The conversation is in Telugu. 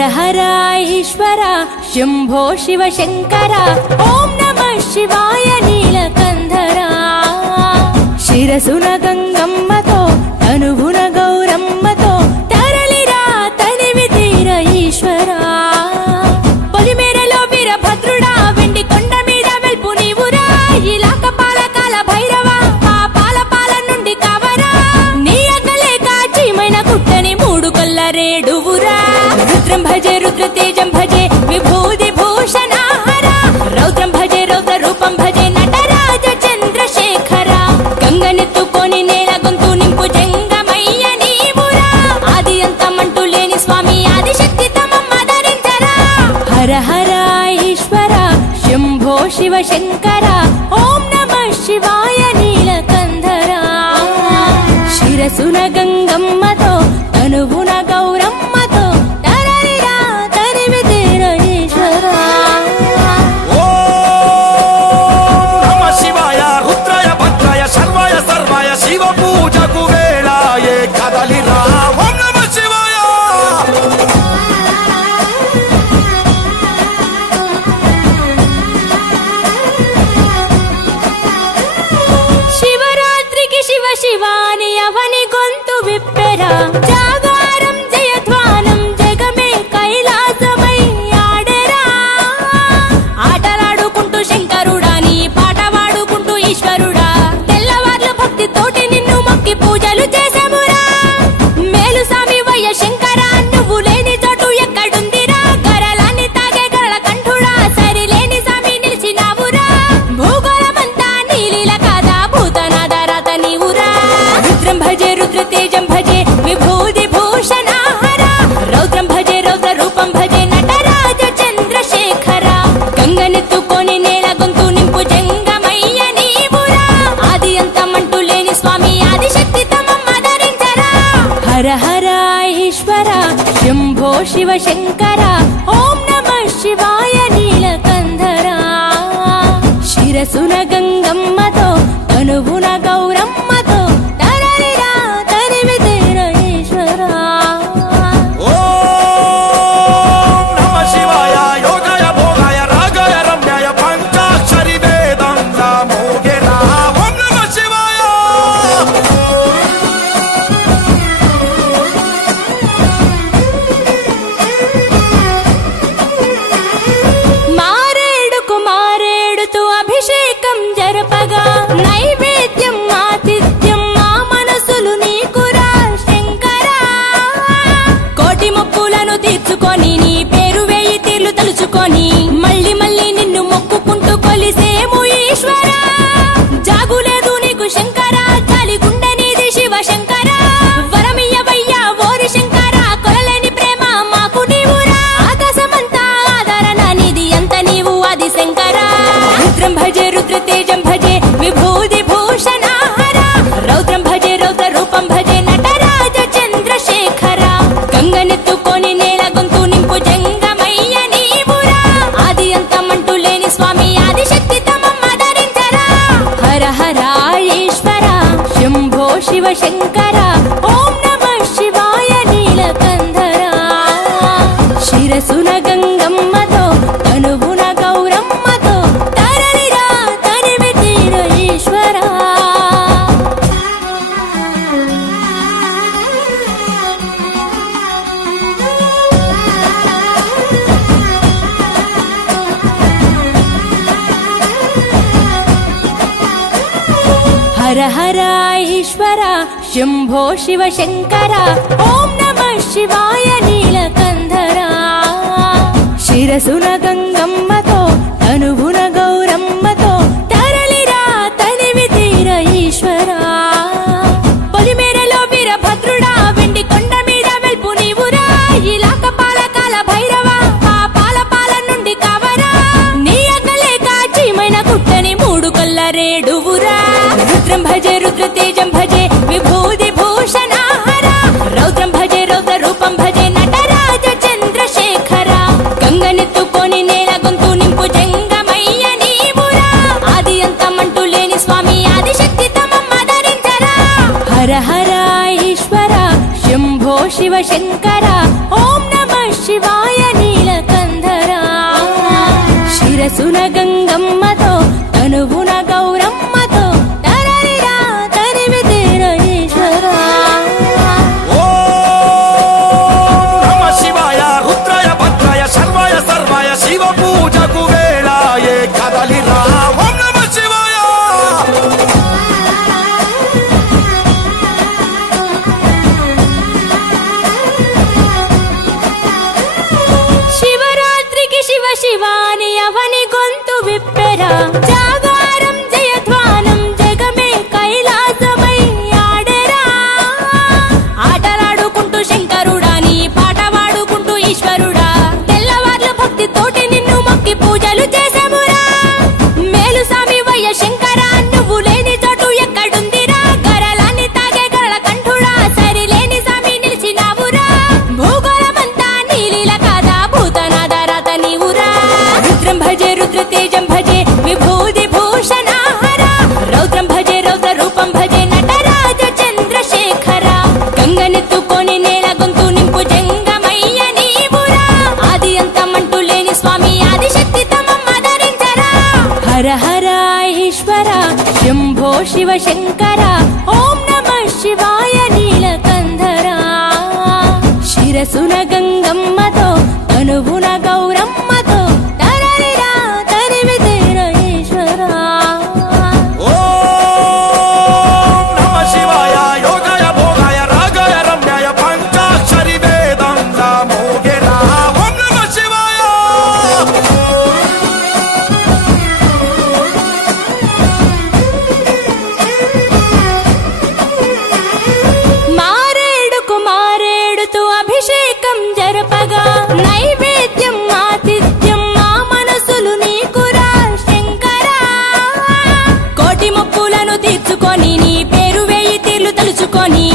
హర హర ఈశ్వర శంభో శివ శంకర ఓం నమః శివాయ నీలకంధర శిరసున గంగమ్మతో తనువున గౌరమ్మతో తరలిరా తనివి తీర ఈశ్వర పొలిమేరలో వీరభద్రుడా వెండి కొండ మీద వెల్పు నీవురా ఇలాక పాలకాల భైరవ పాపాల పాల నుండి కావరా నీ అగ్గలేక చీమైన కుట్టని మూడు కొల్ల రేడువురా రుద్రం భజే రుద్ర తేజం భజే విభూది భూషణ హర రౌద్రం భజే రౌద్ర రూపం భజే నటరాజ చంద్రశేఖర గంగనెత్తుకొని నేల గొంతు నింపు జంగమయ్య నీవురా ఆది అంతమంటూ లేని స్వామి ఆదిశక్తి తమమ్మ ధరించరా హర హర ఈశ్వర శంభో శివ శంకర ఓం నమః శివాయ నీలకంధర శిరసున గంగమ్మతో తనువున గౌరమ్మతో తరలిరా తనివి తీర ఈశ్వర నమ శివాయ రుద్రాయ భద్రాయ శర్వాయ సర్వాయ శివ పూజకు వేళాయే కదలిరా ఓం నమ శివాయ శివరాత్రికి శివ శివాని అవని గొంతు విప్పెరా జాగారం జయధ్వానం జగమే కైలాసమై ఆడెరా ఆటలాడుకుంటూ శంకరుడా నీ పాట వాడుకుంటూ ఈశ్వరుడా తెల్లవార్లు భక్తితోటి నిన్ను మొక్కి పూజలు చేసామురా మేలు సామి వయ్య శంకర నువ్వు లేని చోటు ఎక్కడుందిరా గరలాన్ని తాగే గరళ కంఠుడా సరిలేని సామి నిలిచినావురా భూగోళమంతా నీలీల కాదా భూతనాద రాత నీవురా రుద్రం భజే రుద్ర తేజం భజే విభూది భూషణ హర రౌద్రం భజే రౌద్ర రూపం భజే నటరాజ చంద్రశేఖర గంగనెత్తుకొని నేల గొంతు నింపు జంగమయ్య నీవురా ఆది అంతమంటూ లేని స్వామి ఆదిశక్తి తమమ్మ ధరించరా హర హర ఈశ్వర శంభో శివ శంకర ఓం నమః శివాయ నీలకంధర శిరసున గంగమ్మతో తనువున గౌరమ్మతో తరలిరా తనివి తీర ఈశ్వర ఓం నమ శివాయ యోగాయ భోగాయ రాగాయ రమ్యాయ పంచాక్షరి వేదంగా మోగెరా ఓం నమ శివాయ మారేడుకు మారేడుతూ అభిషేకం జరపగా నైవేద్యం ఆతిథ్యం మా మనసులు నీకురా శంకరా కోటి మొక్కులను తీర్చుకొని నీ పేరు వేయి తీర్లు తలుచుకొని మళ్ళీ మళ్ళీ నిన్ను మొక్కుకుంటూ కొలిసేము ఈశ్వర జాగులేదు నీకు శంకర జాలి గుండె నీది శివ శంకర వరమియ్యవయ్యా ఓరి శంకర కొలలేని ప్రేమ మాకు నీవురా ఆకాశమంతా ఆదరణ నీది అంత నీవు ఆది శంకర రుద్రం భజే రుద్ర తేజం భజే విభూది భూషణ హర రౌద్రం భజే రౌద్ర రూపం భజే నటరాజ చంద్రశేఖర గంగనెత్తుకొని నేల గొంతు నింపు జంగమయ్య నీవురా ఆది అంతమంటూ లేని స్వామి ఆదిశక్తి తమమ్మ ధరించరా హర హర ఈశ్వర శంభో శివ శంకర ఓం నమః శివాయ నీలకంధర శిరసున గంగమ్మతో తనువున గౌరమ్మతో తరలిరా తనివి తీర ఈశ్వర హర హర ఈశ్వర శంభో శివ శంకర ఓం నమః శివాయ నీలకంధర శిరసున గంగమ్మతో తనువున గౌరమ్మతో తరలిరా తనివి తీర ఈశ్వర పొలిమేరలో వీరభద్రుడా వెండి కొండ మీద వెల్పు నీవురా ఇలాక పాలకాల భైరవ పాపాల పాల నుండి కావరా నీ అగ్గలేక చీమైన కుట్టని మూడు కొల్ల రేడువురా రుద్రం భజే రుద్ర తేజం భజే విభూది భూషణ హర రౌద్రం భజే రౌద్ర రూపం భజే నటరాజ చంద్రశేఖర గంగనెత్తుకొని నేల గొంతు నింపు జంగమయ్య నీవురా ఆది అంతమంటూ లేని స్వామి ఆదిశక్తి తమమ్మ ధరించరా హర హర ఈశ్వర శంభో శివ శంకర ఓం నమః శివాయ శివాని అవని గొంతు విప్పెరా జాగారం జయధ్వానం జగమే కైలాసమై ఆడెరా ఆటలాడుకుంటూ శంకరుడా నీ పాట వాడుకుంటూ ఈశ్వరుడా తెల్లవార్లు భక్తితోటి నిన్ను మొక్కి పూజలు చేసామురా మేలు సామి వయ్య శంకర నువ్వు లేని చోటు ఎక్కడుందిరా గరలాన్ని తాగే గరళ కంఠుడా సరిలేని సామి నిలిచినావురా భూగోళమంతా నీలీల కాదా భూతనాద రాత నీవురా రుద్రం భజే రుద్ర తేజం భజే విభూతి భూషణాహర రౌద్రం భజే రౌద్ర రూపం భజే నటరాజ చంద్రశేఖర గంగనెత్తుకొని నేల గొంతు నింపు జంగమయ్య నీవురా ఆది అంతమంటూ లేని స్వామి ఆదిశక్తి తమమ్మదరించరా హర హర ఈశ్వర శంభో శివ శంకర ఓం నమః శివాయ నీలకంధరా శిరసున గంగమ్మతో తనువున గౌరమ్మతో తరరిరా తరివితేర ఈశ్వరా ఓం నమ శివాయ యోగాయ భోగాయ రాగాయ రమ్యాయ పంచాక్షరి వేదంగా మోగెరా ఓం నమ శివాయ మారేడుకు మారేడుతూ అభిషేకం జరపగా నైవేద్యం ఆతిథ్యం మా మనసులు నీకురా శంకరా కోటి మొక్కులను తీర్చుకొని నీ పేరు వేయి తీర్లు తలుచుకొని